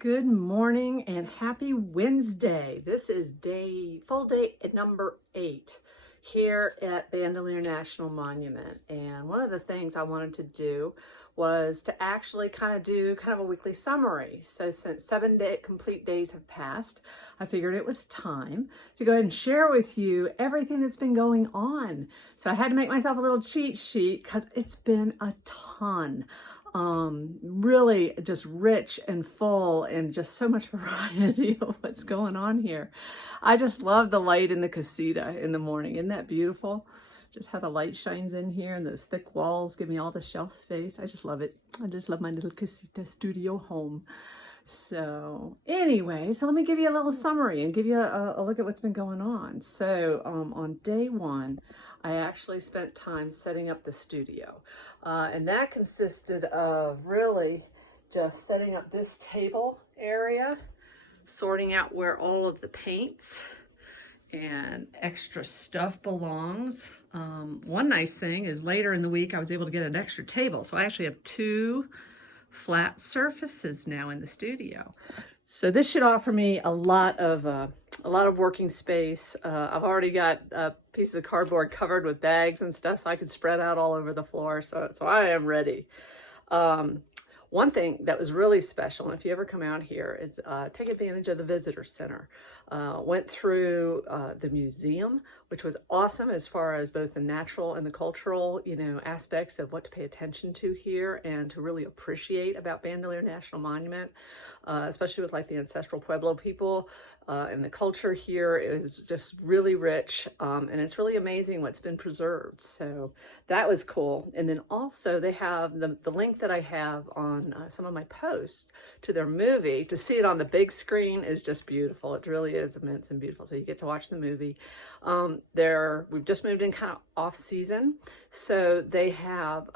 Good morning and happy Wednesday. This is full day at number 8 here at Bandelier National Monument. And one of the things I wanted to do was to actually do a weekly summary. So since 7 complete days have passed, I figured it was time to go ahead and share with you everything that's been going on. So I had to make myself a little cheat sheet because it's been a ton. Really just rich and full and just so much variety of what's going on here. I just love the light in the casita in the morning. Isn't that beautiful? Just how the light shines in here and those thick walls give me all the shelf space. I just love it. I just love my little casita studio home. So anyway, let me give you a little summary and give you a look at what's been going on. So on day 1, I actually spent time setting up the studio. And that consisted of really just setting up this table area, sorting out where all of the paints and extra stuff belongs. One nice thing is later in the week, I was able to get an extra table. So I actually have 2 flat surfaces now in the studio. So this should offer me a lot of working space. I've already got pieces of cardboard covered with bags and stuff, so I could spread out all over the floor. So I am ready. One thing that was really special, and if you ever come out here, is take advantage of the visitor center. Went through the museum, which was awesome as far as both the natural and the cultural, aspects of what to pay attention to here and to really appreciate about Bandelier National Monument, especially with the ancestral Pueblo people. And the culture here is just really rich, and it's really amazing what's been preserved. So that was cool. And then also they have the link that I have on some of my posts to their movie. To see it on the big screen is just beautiful. It really is immense and beautiful. So you get to watch the movie. We've just moved in kind of off season, so they have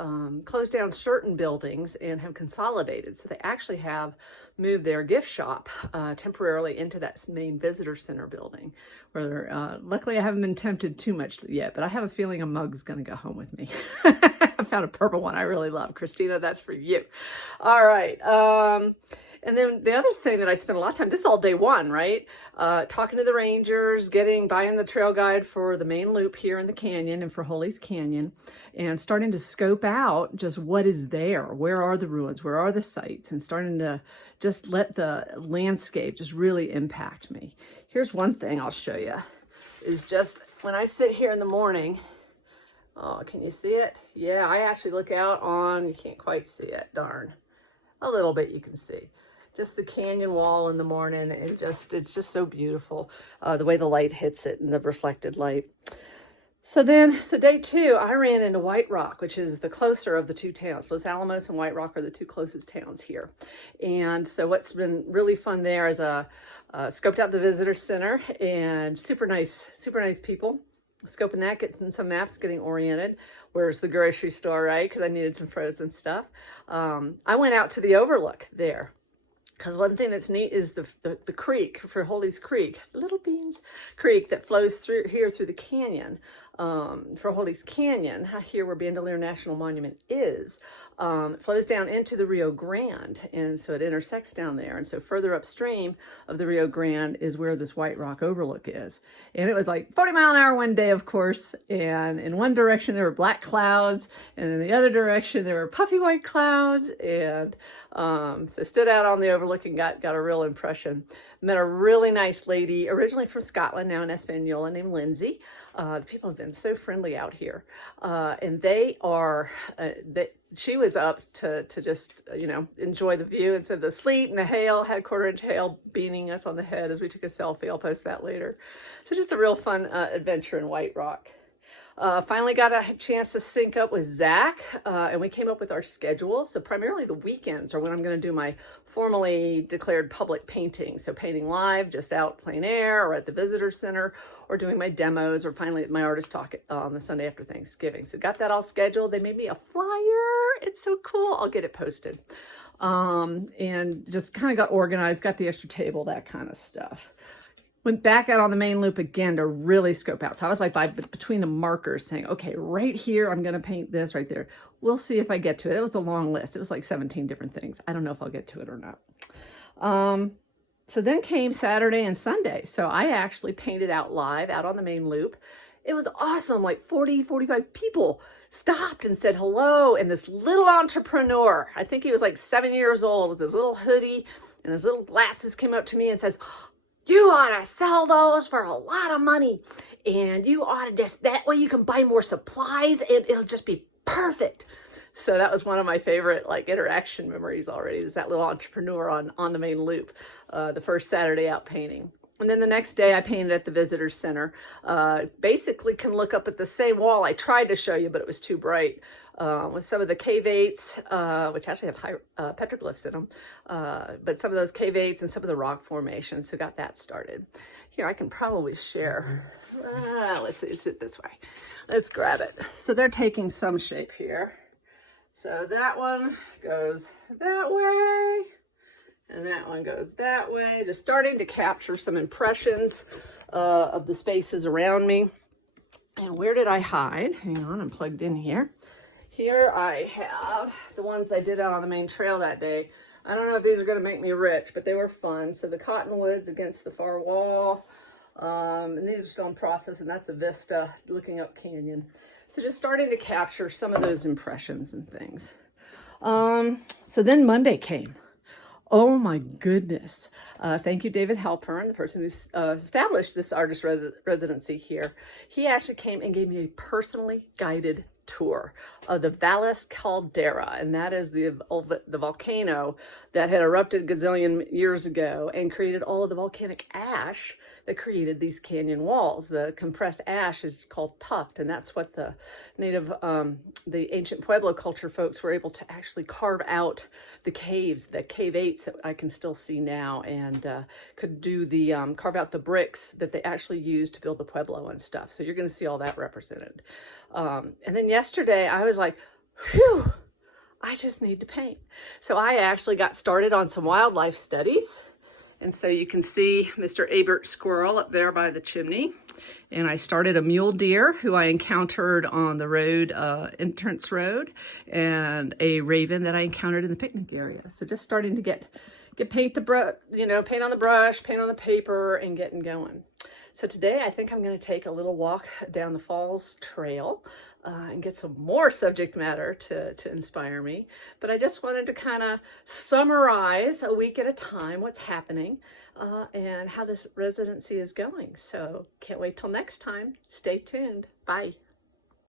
closed down certain buildings and have consolidated. So they actually have moved their gift shop temporarily into that main visitor center building, where luckily I haven't been tempted too much yet, but I have a feeling a mug's going to go home with me. I found a purple one I really love. Christina, that's for you. All right. And then the other thing that I spent a lot of time, this is all day 1, right? Talking to the rangers, buying the trail guide for the main loop here in the canyon and for Holly's Canyon, and starting to scope out just what is there. Where are the ruins? Where are the sites? And starting to just let the landscape just really impact me. Here's one thing I'll show you, is just when I sit here in the morning. Oh, can you see it? Yeah, I actually look out on, you can't quite see it, darn. A little bit you can see. Just the canyon wall in the morning, and it's just so beautiful, the way the light hits it and the reflected light. So day 2, I ran into White Rock, which is the closer of the 2 towns. Los Alamos and White Rock are the 2 closest towns here. And so what's been really fun there is scoped out the visitor center, and super nice people. Scoping that, getting some maps, getting oriented. Where's the grocery store, right? Because I needed some frozen stuff. I went out to the Overlook there, because one thing that's neat is the creek for Holly's Creek, the Little Beans Creek that flows through the canyon. For Holly's Canyon, here where Bandelier National Monument is, it flows down into the Rio Grande, and so it intersects down there. And so further upstream of the Rio Grande is where this White Rock Overlook is. And it was 40 mile an hour one day, of course, and in one direction there were black clouds, and in the other direction there were puffy white clouds, and so stood out on the Overlook and got a real impression. Met a really nice lady, originally from Scotland, now in Espanola, named Lindsay. The people have been so friendly out here, and she was up to just enjoy the view. And so the sleet and the hail, had 1/4-inch hail beating us on the head as we took a selfie. I'll post that later. So just a real fun adventure in White Rock. Finally got a chance to sync up with Zach, and we came up with our schedule. So primarily the weekends are when I'm going to do my formally declared public painting. So painting live, just out plein air or at the visitor center, or doing my demos, or finally at my artist talk on the Sunday after Thanksgiving. So got that all scheduled. They made me a flyer. It's so cool. I'll get it posted. And just kind of got organized, got the extra table, that kind of stuff. Went back out on the main loop again to really scope out. So I was between the markers saying, okay, right here, I'm going to paint this right there. We'll see if I get to it. It was a long list. It was 17 different things. I don't know if I'll get to it or not. So then came Saturday and Sunday. So I actually painted out live out on the main loop. It was awesome. Like 40, 45 people stopped and said hello. And this little entrepreneur, I think he was like 7 years old with his little hoodie and his little glasses, came up to me and says, "You ought to sell those for a lot of money. And you ought to just, that way you can buy more supplies and it'll just be perfect." So that was one of my favorite like interaction memories already, is that little entrepreneur on the main loop, the first Saturday out painting. And then the next day I painted at the visitor center. Basically can look up at the same wall I tried to show you, but it was too bright, with some of the cave eights, which actually have high petroglyphs in them, but some of those cave eights and some of the rock formations. So got that started. Here, I can probably share. Let's see, let's do it this way. Let's grab it. So they're taking some shape here. So that one goes that way, and that one goes that way. Just starting to capture some impressions of the spaces around me. And where did I hide? Hang on, I'm plugged in here. Here I have the ones I did out on the main trail that day. I don't know if these are going to make me rich, but they were fun. So the cottonwoods against the far wall. And these are still in process, and that's a vista looking up canyon. So just starting to capture some of those impressions and things. So then Monday came. Oh my goodness. Thank you, David Halpern, the person who established this artist residency here. He actually came and gave me a personally guided tour of the Valles Caldera, and that is the volcano that had erupted a gazillion years ago and created all of the volcanic ash that created these canyon walls. The compressed ash is called tuft, and that's what the native, the ancient Pueblo culture folks were able to actually carve out the caves, the cave eights that I can still see now, and could do the, carve out the bricks that they actually used to build the Pueblo and stuff. So you're going to see all that represented. And then yesterday I was like, whew, I just need to paint. So I actually got started on some wildlife studies. And so you can see Mr. Abert squirrel up there by the chimney. And I started a mule deer who I encountered on the road, entrance road, and a raven that I encountered in the picnic area. So just starting to get paint on the brush, paint on the paper, and getting going. So today I think I'm going to take a little walk down the Falls Trail and get some more subject matter to inspire me. But I just wanted to kind of summarize a week at a time what's happening and how this residency is going. So can't wait till next time. Stay tuned. Bye.